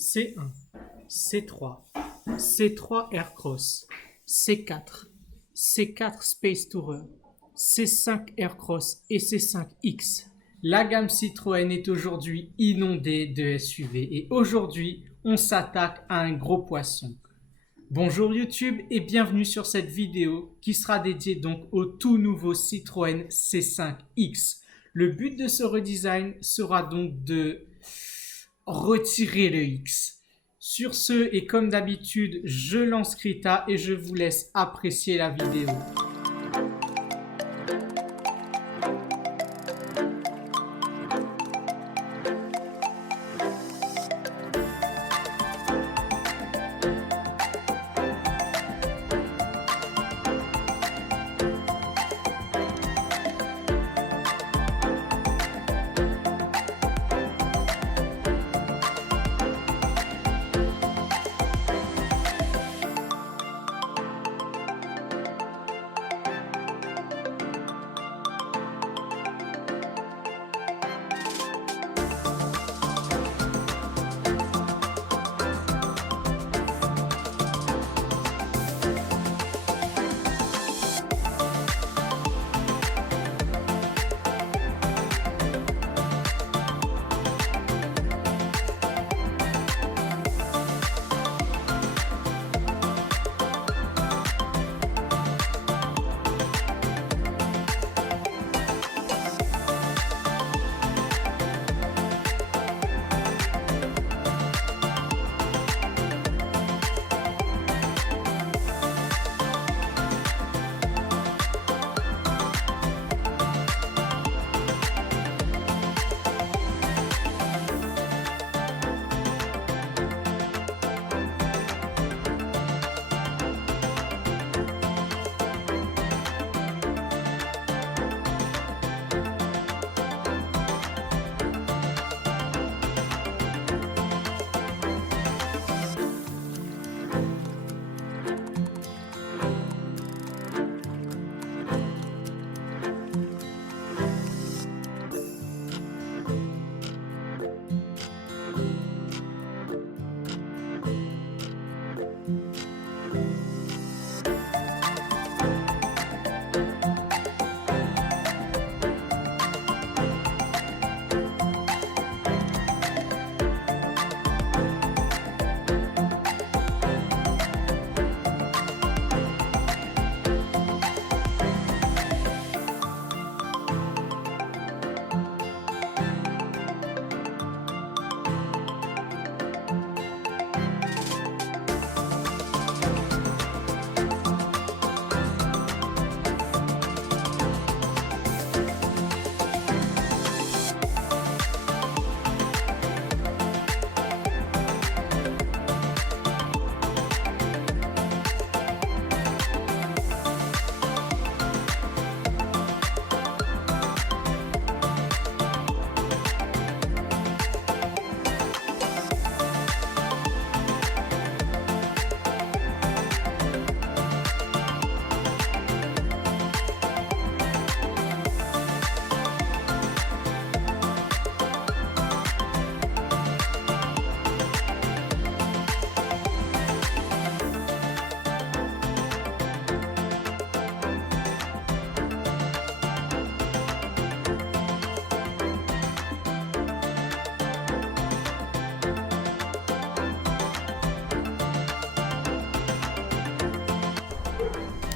C1, C3, C3 Aircross, C4, C4 Space Tourer, C5 Aircross et C5X. La gamme Citroën est aujourd'hui inondée de SUV et aujourd'hui, on s'attaque à un gros poisson. Bonjour YouTube et bienvenue sur cette vidéo qui sera dédiée donc au tout nouveau Citroën C5X. Le but de ce redesign sera donc de retirer le X. Sur ce, et comme d'habitude, je lance Krita et je vous laisse apprécier la vidéo.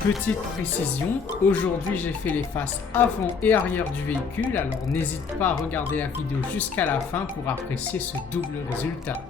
Petite précision, aujourd'hui j'ai fait les faces avant et arrière du véhicule, alors n'hésite pas à regarder la vidéo jusqu'à la fin pour apprécier ce double résultat.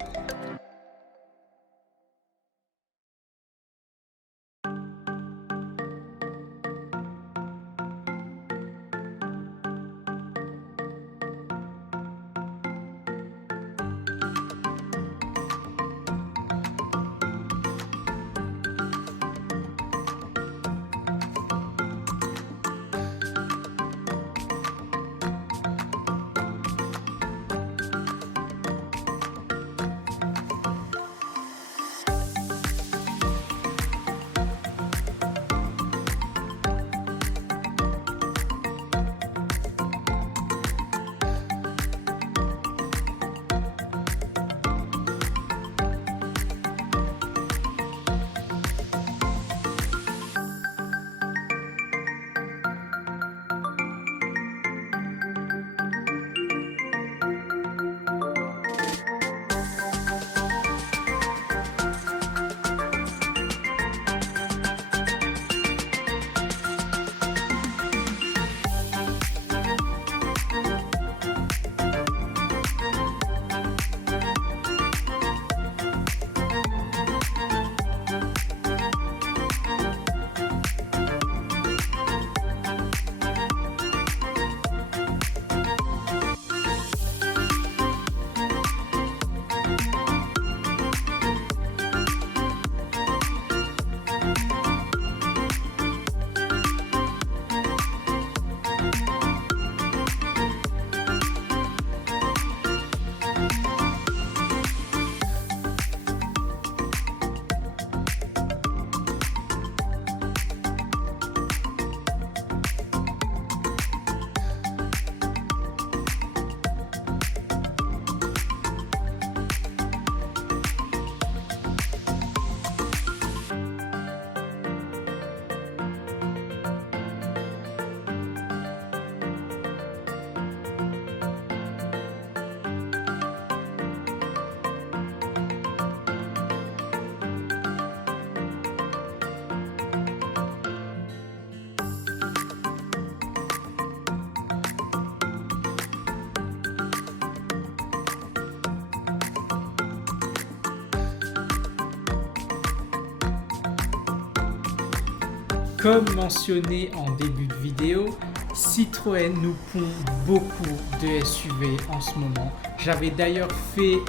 Comme mentionné en début de vidéo, Citroën nous pond beaucoup de SUV en ce moment. J'avais d'ailleurs fait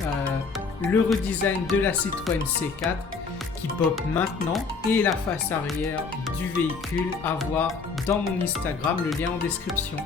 le redesign de la Citroën C4 qui pop maintenant et la face arrière du véhicule à voir dans mon Instagram, le lien en description.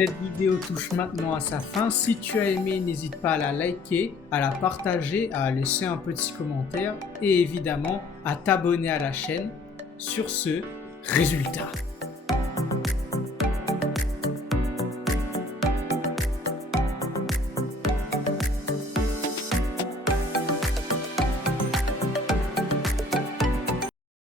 Cette vidéo touche maintenant à sa fin. Si tu as aimé, n'hésite pas à la liker, à la partager, à laisser un petit commentaire et évidemment à t'abonner à la chaîne. Sur ce, résultat.